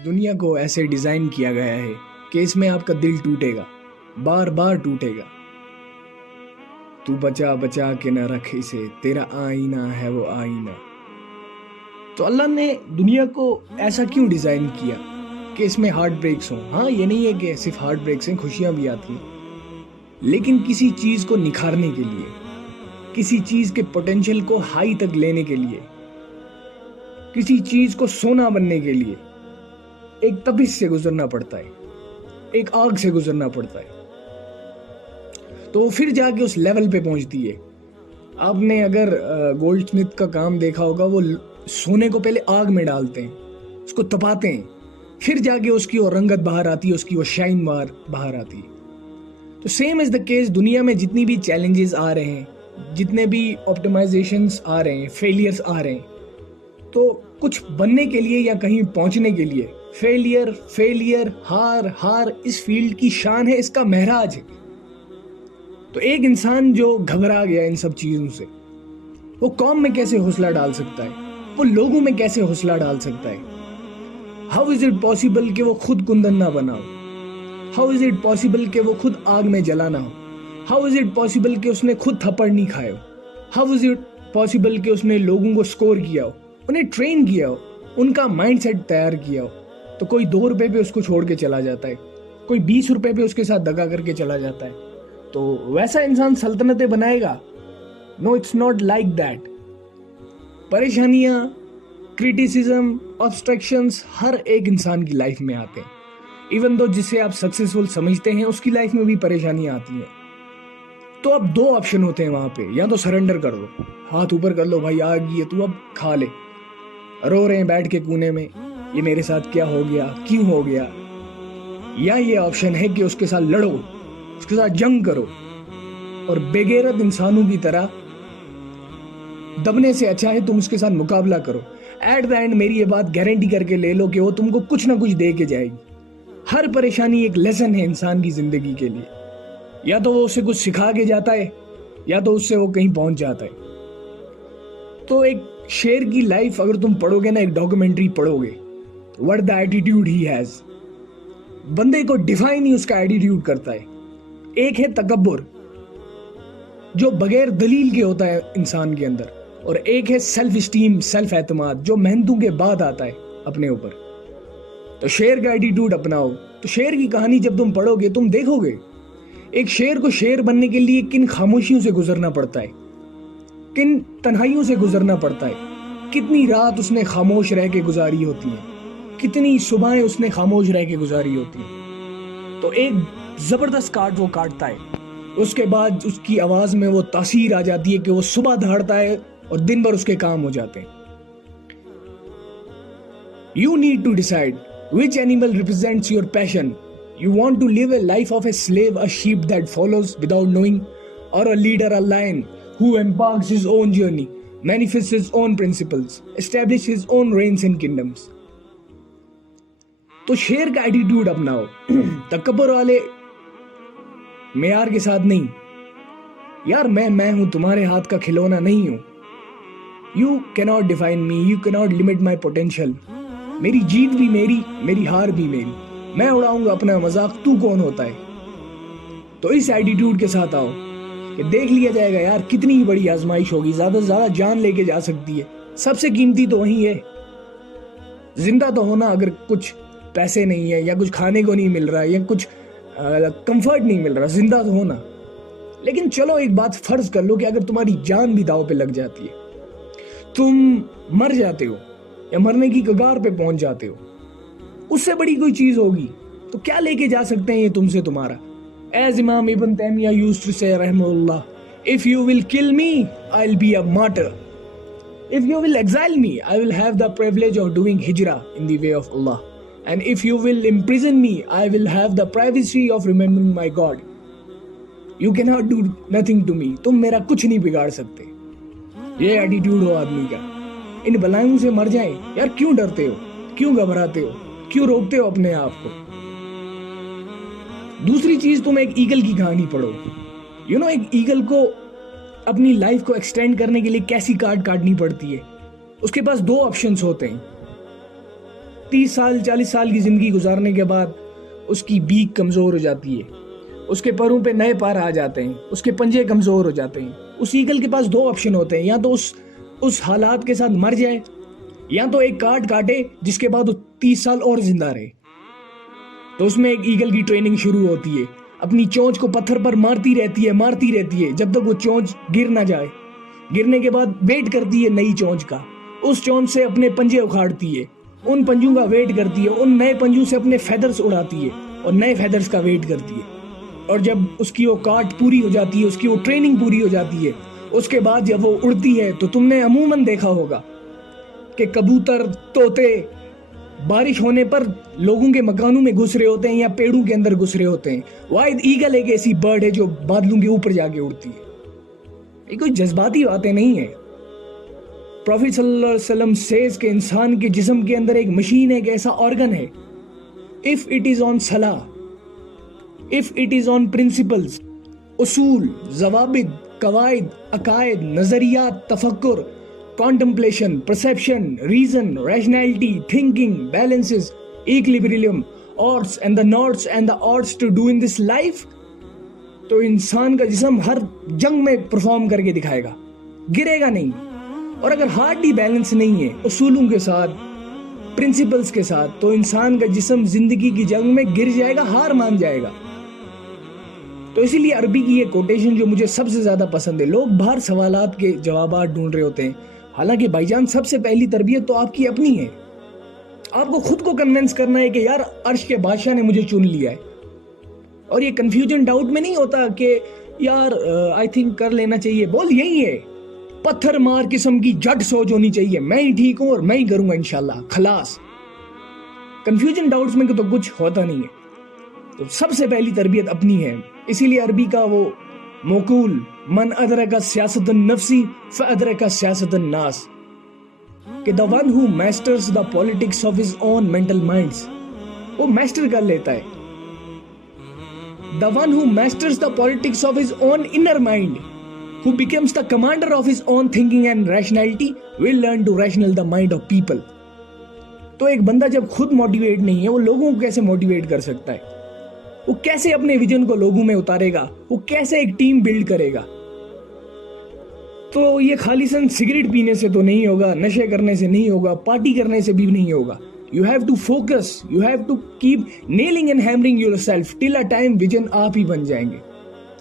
اس دنیا کو ایسے ڈیزائن کیا گیا ہے کہ اس میں آپ کا دل ٹوٹے گا، بار بار ٹوٹے گا۔ تو بچا بچا کے نہ رکھ اسے، تیرا آئینہ ہے وہ آئینہ۔ تو اللہ نے دنیا کو ایسا کیوں ڈیزائن کیا کہ اس میں ہارٹ بریکس ہوں؟ ہاں، یہ نہیں ہے کہ صرف ہارٹ بریکس ہیں، خوشیاں بھی آتی ہیں، لیکن کسی چیز کو نکھارنے کے لیے، کسی چیز کے پوٹینشیل کو ہائی تک لینے کے لیے، کسی چیز کو سونا بننے کے لیے ایک تپش سے گزرنا پڑتا ہے، ایک آگ سے گزرنا پڑتا ہے، تو پھر جا کے اس لیول پہ پہنچتی ہے۔ آپ نے اگر گولڈ سمتھ کا کام دیکھا ہوگا، وہ سونے کو پہلے آگ میں ڈالتے ہیں، اس کو تپاتے ہیں، پھر جا کے اس کی وہ رنگت باہر آتی ہے، اس کی وہ شائن باہر آتی ہے۔ تو سیم از دا کیس، دنیا میں جتنی بھی چیلنجز آ رہے ہیں، جتنے بھی آپٹیمائزیشنز آ رہے ہیں، فیلئرز آ رہے ہیں، تو کچھ بننے کے لیے یا کہیں پہنچنے کے لیے فیلئر، ہار اس فیلڈ کی شان ہے، اس کا معراج ہے۔ تو ایک انسان جو گھبرا گیا ان سب چیزوں سے، وہ قوم میں کیسے حوصلہ ڈال سکتا ہے؟ وہ لوگوں میں کیسے حوصلہ ڈال سکتا ہے؟ ہاؤ از اٹ پاسبل کہ وہ خود کندن نہ بناؤ؟ ہاؤ از اٹ پاسبل کہ وہ خود آگ میں جلا نہ ہو؟ ہاؤ از اٹ پاسبل کہ اس نے خود تھپڑ نہیں کھائے ہو؟ ہاؤ از اٹ پاسبل کہ اس نے لوگوں کو سکور کیا ہو، انہیں ٹرین کیا ہو، ان کا مائنڈ سیٹ تیار کیا ہو؟ تو کوئی 2 روپے پہ اس کو چھوڑ کے چلا جاتا ہے، کوئی 20 روپے پہ اس کے ساتھ دگا کر کے چلا جاتا ہے۔ تو ویسا انسان سلطنتیں بنائے گا؟ نو، اٹس ناٹ لائک دیٹ۔ پریشانیاں، کریٹیسزم، آبسٹریکشنز ہر ایک انسان کی لائف میں آتے ہیں۔ ایون دو جسے آپ سکسیسفل سمجھتے ہیں، اس کی لائف میں بھی پریشانیاں آتی ہیں۔ تو اب 2 آپشن ہوتے ہیں وہاں پہ، یا تو سرنڈر کر دو، ہاتھ اوپر کر لو، بھائی آ گئی ہے تو اب کھا لے، رو رہے ہیں بیٹھ کے کونے میں، یہ میرے ساتھ کیا ہو گیا، کیوں ہو گیا؟ یا یہ آپشن ہے کہ اس کے ساتھ لڑو، اس کے ساتھ جنگ کرو، اور بے غیرت انسانوں کی طرح دبنے سے اچھا ہے تم اس کے ساتھ مقابلہ کرو۔ ایٹ دا اینڈ میری یہ بات گارنٹی کر کے لے لو کہ وہ تم کو کچھ نہ کچھ دے کے جائے گی۔ ہر پریشانی ایک لیسن ہے انسان کی زندگی کے لیے، یا تو وہ اسے کچھ سکھا کے جاتا ہے، یا تو اس سے وہ کہیں پہنچ جاتا ہے۔ تو ایک شیر کی لائف اگر تم پڑھو گے نا، ایک ڈاکومنٹری پڑھو گے، what the attitude he has، بندے کو ڈیفائن ہی اس کا ایٹیٹیوڈ کرتا ہے۔ ایک ہے تکبر، جو بغیر دلیل کے ہوتا ہے انسان کے اندر، اور ایک ہے سیلف اسٹیم، سیلف اعتماد، جو محنتوں کے بعد آتا ہے اپنے اوپر۔ تو شیر کا ایٹیٹیوڈ اپناؤ۔ تو شیر کی کہانی جب تم پڑھو گے، تم دیکھو گے ایک شیر کو شیر بننے کے لیے کن خاموشیوں سے گزرنا پڑتا ہے، کن تنہائیوں سے گزرنا پڑتا ہے، کتنی رات اس نے خاموش رہ کے گزاری ہوتی ہیں، کتنی صبحیں اس نے خاموش رہ کے گزاری ہوتی ہیں۔ تو ایک زبردست کاٹ وہ کاٹتا ہے، اس کے بعد اس کی آواز میں وہ تاثیر آ جاتی ہے کہ وہ صبح دہاڑتا ہے اور دن بھر اس کے کام ہو جاتے ہیں۔ You need to decide which animal represents your passion. You want to live a life of a slave, a sheep that follows without knowing, or a leader, a lion who embarks his own journey, manifests his own principles, establishes his own reigns and kingdoms. تو شیر کا attitude اپناؤ، تکبر والے معیار کے ساتھ نہیں۔ یار میں ہوں، تمہارے ہاتھ کا کھلونا نہیں ہوں۔ You cannot define me, you cannot limit my potential. میری جیت بھی میری ہار بھی میری، میں اڑاؤں گا اپنا مذاق، تو کون ہوتا ہے؟ تو اس ایٹیٹیوڈ کے ساتھ آؤ کہ دیکھ لیا جائے گا یار کتنی ہی بڑی آزمائش ہوگی، زیادہ سے زیادہ جان لے کے جا سکتی ہے، سب سے قیمتی تو وہی ہے۔ زندہ تو ہونا، اگر کچھ پیسے نہیں ہے، یا کچھ کھانے کو نہیں مل رہا، یا کچھ کمفرٹ نہیں مل رہا، زندہ تو ہونا۔ لیکن چلو ایک بات فرض کر لو کہ اگر تمہاری جان بھی داؤ پہ لگ جاتی ہے، تم مر جاتے ہو یا مرنے کی کگار پہ پہنچ جاتے ہو، اس سے بڑی کوئی چیز ہوگی تو کیا لے کے جا سکتے ہیں یہ تم سے تمہارا؟ ایز امام ابن تیمیہ used to say رحمہ اللہ، if you will kill me I'll be a martyr, if you will exile me I will have the privilege of doing hijrah in the way of Allah, and if you will imprison me I will have the privacy of remembering my God. You cannot do nothing to me. تم میرا کچھ نہیں بگاڑ سکتے۔ یہ attitude ہو آدمی کا۔ ان بلائیوں سے مر جائیں یار، کیوں ڈرتے ہو، کیوں گھبراتے ہو، کیوں روکتے ہو اپنے آپ کو؟ دوسری چیز، تم ایک ایگل کی کہانی پڑھو۔ ایک ایگل کو اپنی لائف کو ایکسٹینڈ کرنے کے لیے کیسی کاٹنی پڑتی ہے۔ اس کے پاس 2 آپشنز ہوتے ہیں، 30 سال 40 سال کی زندگی گزارنے کے بعد اس کی بیک کمزور ہو جاتی ہے، اس کے پروں پہ نئے پر آ جاتے ہیں، اس کے پنجے کمزور ہو جاتے ہیں. اس ایگل کے پاس 2 آپشن ہوتے ہیں، یا تو اس حالات کے ساتھ مر جائے، یا تو ایک کاٹے جس کے بعد وہ 30 سال اور زندہ رہے. تو اس میں ایک ایگل کی ٹریننگ شروع ہوتی ہے، اپنی چونچ کو پتھر پر مارتی رہتی ہے جب تک وہ چونچ گر نہ جائے. گرنے کے بعد ویٹ کرتی ہے نئی چونچ کا، اس چونچ سے اپنے پنجے اکھاڑتی ہے، ان پنجوں کا ویٹ کرتی ہے، ان نئے پنجوں سے اپنے فیدرز اڑاتی ہے اور نئے فیدرز کا ویٹ کرتی ہے. اور جب اس کی وہ کاٹ پوری ہو جاتی ہے، اس کی وہ ٹریننگ پوری ہو جاتی ہے، اس کے بعد جب وہ اڑتی ہے تو تم نے عموماً دیکھا ہوگا کہ کبوتر، طوطے بارش ہونے پر لوگوں کے مکانوں میں گھس رہے ہوتے ہیں یا پیڑوں کے اندر گھس رہے ہوتے ہیں. واحد ایگل ایک ایسی برڈ ہے جو بادلوں کے اوپر جا کے اڑتی ہے. یہ کوئی جذباتی باتیں نہیں ہے. پروفیٹ صلی اللہ علیہ وسلم سیز کہ انسان کے جسم کے اندر ایک مشین ہے، ایک ایسا آرگن ہے، if it is on صلاح، if it is on principles، اصول، ضوابط، قواعد، عقائد، نظریات، تفکر، contemplation، perception، reason، rationality، thinking، balances، equilibrium، odds and the nots and the odds to do in this life، تو انسان کا جسم ہر جنگ میں پرفارم کر کے دکھائے گا، گرے گا نہیں. اور اگر ہارٹ ہی بیلنس نہیں ہے اصولوں کے ساتھ، پرنسپلز کے ساتھ، تو انسان کا جسم زندگی کی جنگ میں گر جائے گا، ہار مان جائے گا. تو اسی لیے عربی کی یہ کوٹیشن جو مجھے سب سے زیادہ پسند ہے. لوگ باہر سوالات کے جوابات ڈھونڈ رہے ہوتے ہیں، حالانکہ بھائی جان سب سے پہلی تربیت تو آپ کی اپنی ہے. آپ کو خود کو کنونس کرنا ہے کہ یار عرش کے بادشاہ نے مجھے چن لیا ہے. اور یہ کنفیوژن ڈاؤٹ میں نہیں ہوتا کہ یار آئی تھنک کر لینا چاہیے. بول یہی ہے، پتھر مار قسم کی جٹ سوچ ہونی چاہیے، میں ہی ٹھیک ہوں اور میں ہی کروں گا انشاءاللہ، خلاص. کنفیوژن ڈاؤٹس میں تو کچھ ہوتا نہیں ہے. تو سب سے پہلی تربیت اپنی ہے. اسی لیے عربی کا وہ موقول من ادرک سیاست النفس فادرک سیاست الناس، کہ the one who masters the politics of his own mental minds، وہ میسٹر کر لیتا ہے. The one who masters the politics of his own inner mind، who becomes the commander of his own thinking and rationality، will learn to rational the mind of people. تو ایک بندہ جب خود motivate نہیں ہے، وہ لوگوں کو کیسے موٹیویٹ کر سکتا ہے؟ وہ کیسے اپنے ویژن کو لوگوں میں اتارے گا؟ وہ کیسے ایک ٹیم بلڈ کرے گا؟ تو یہ خالصاً سگریٹ پینے سے تو نہیں ہوگا، نشے کرنے سے نہیں ہوگا، پارٹی کرنے سے بھی نہیں ہوگا. You have to focus, you have to keep nailing and hammering yourself till a time vision آپ ہی بن جائیں گے.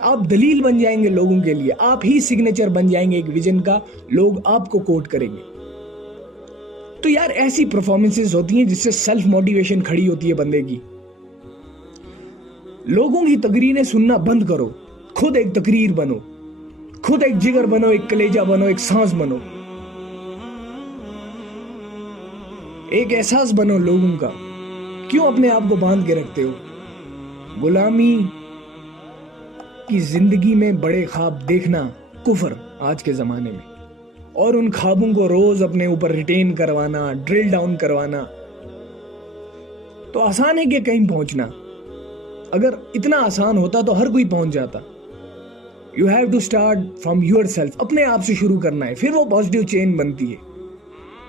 آپ دلیل بن جائیں گے لوگوں کے لیے، آپ ہی سگنیچر بن جائیں گے ایک ویژن کا، لوگ آپ کو کوٹ کریں گے. تو یار ایسی پرفارمنسز ہوتی ہیں جس سے سیلف موٹیویشن کھڑی ہوتی ہے بندے کی. لوگوں کی تقریریں سننا بند کرو، خود ایک تقریر بنو، خود ایک جگر بنو، ایک کلیجہ بنو، ایک سانس بنو، ایک احساس بنو لوگوں کا. کیوں اپنے آپ کو باندھ کے رکھتے ہو؟ غلامی کی زندگی میں بڑے خواب دیکھنا کفر آج کے زمانے میں، اور ان خوابوں کو روز اپنے اوپر ریٹین کروانا، ڈرل ڈاؤن کروانا. تو آسان ہے کہ کہیں پہنچنا، اگر اتنا آسان ہوتا تو ہر کوئی پہنچ جاتا. You have to start from yourself، اپنے آپ سے شروع کرنا ہے، پھر وہ پازیٹیو چین بنتی ہے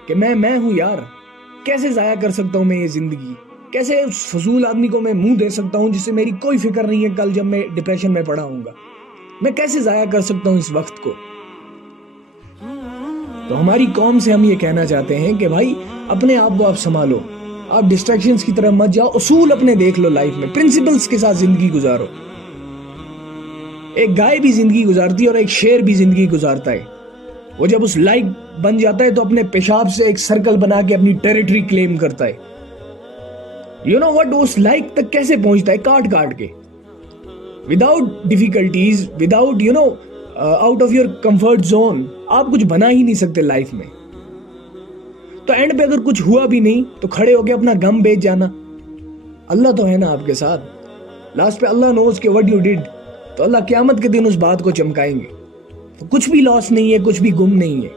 کہ میں ہوں یار، کیسے ضائع کر سکتا ہوں میں یہ زندگی، کیسے اس فضول آدمی کو میں منہ دے سکتا ہوں جس سے میری کوئی فکر نہیں ہے کل جب میں ڈپریشن میں پڑا ہوں گا، میں کیسے ضائع کر سکتا ہوں اس وقت کو. تو ہماری قوم سے ہم یہ کہنا چاہتے ہیں کہ بھائی اپنے آپ کو آپ سنبھالو، آپ ڈسٹریکشنز کی طرف مت جاؤ، اصول اپنے دیکھ لو، لائف میں پرنسپلز کے ساتھ زندگی گزارو. ایک گائے بھی زندگی گزارتی ہے اور ایک شیر بھی زندگی گزارتا ہے. وہ جب اس لائق بن جاتا ہے تو اپنے پیشاب سے ایک سرکل بنا کے اپنی ٹیریٹری کلیم کرتا ہے. یو نو وٹ، اس لائق تک کیسے پہنچتا ہے؟ کاٹ کاٹ کے، without difficulties, without you know out of your comfort zone. آپ کچھ بنا ہی نہیں سکتے لائف میں. تو اینڈ پہ اگر کچھ ہوا بھی نہیں تو کھڑے ہو کے اپنا غم بیچ جانا. اللہ تو ہے نا آپ کے ساتھ، لاسٹ پہ اللہ نوز کہ وٹ یو ڈیڈ. تو اللہ قیامت کے دن اس بات کو چمکائیں گے. تو کچھ بھی لاس نہیں ہے، کچھ بھی گم نہیں ہے.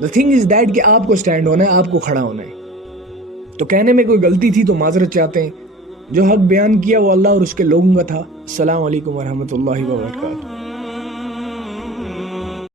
The thing is that کہ آپ کو سٹینڈ ہونا ہے، آپ کو کھڑا ہونا ہے. تو کہنے میں کوئی غلطی تھی تو معذرت چاہتے ہیں. جو حق بیان کیا وہ اللہ اور اس کے لوگوں کا تھا. السلام علیکم ورحمۃ اللہ وبرکاتہ.